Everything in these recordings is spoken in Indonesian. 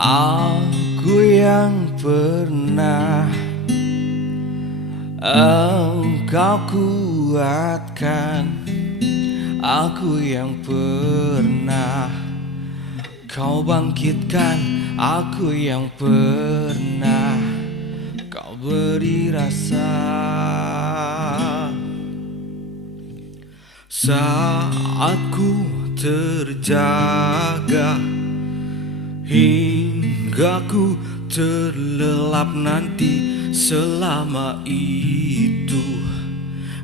Aku yang pernah engkau kuatkan, aku yang pernah kau bangkitkan, aku yang pernah kau beri rasa. Saat ku terjaga hingga ku terlelap nanti, selama itu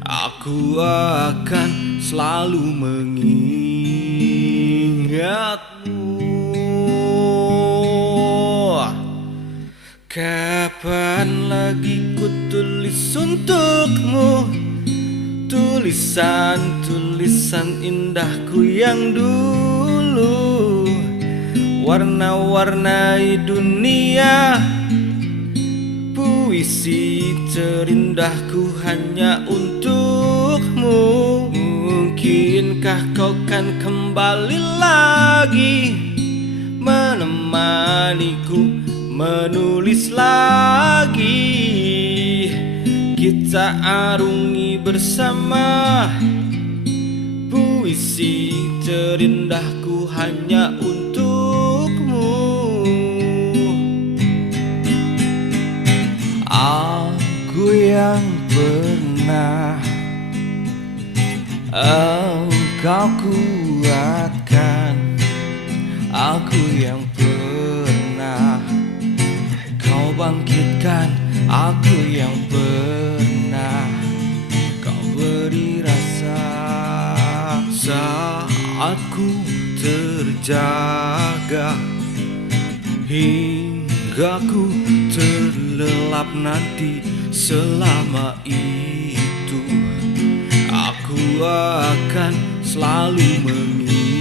aku akan selalu mengingatmu. Kapan lagi ku tulis untukmu tulisan-tulisan indahku yang dulu, warna-warnai dunia, puisi terindahku hanya untukmu. Mungkinkah kau kan kembali lagi menemaniku menulis lagi, kita arungi bersama puisi terindahku hanya untukmu. Aku yang pernah engkau kuatkan, aku yang pernah kau bangkitkan, aku yang pernah kau beri rasa. Saat ku terjaga hingga ku terlelap nanti, selama itu aku akan selalu mengingatmu.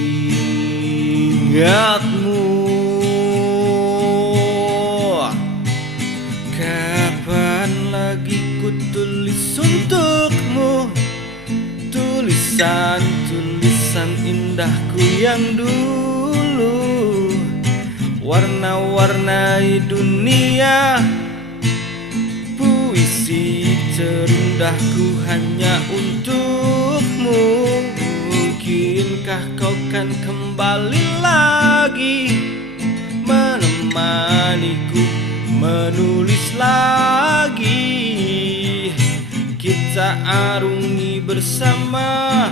Kapan lagi ku tulis untukmu tulisan-tulisan indahku yang dulu, warna-warnai dunia, puisi terindahku hanya untukmu. Mungkinkah kau kan kembali lagi menemaniku menulis lagi, kita arungi bersama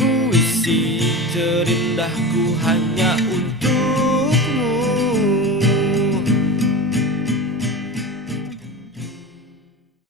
puisi terindahku hanya untuk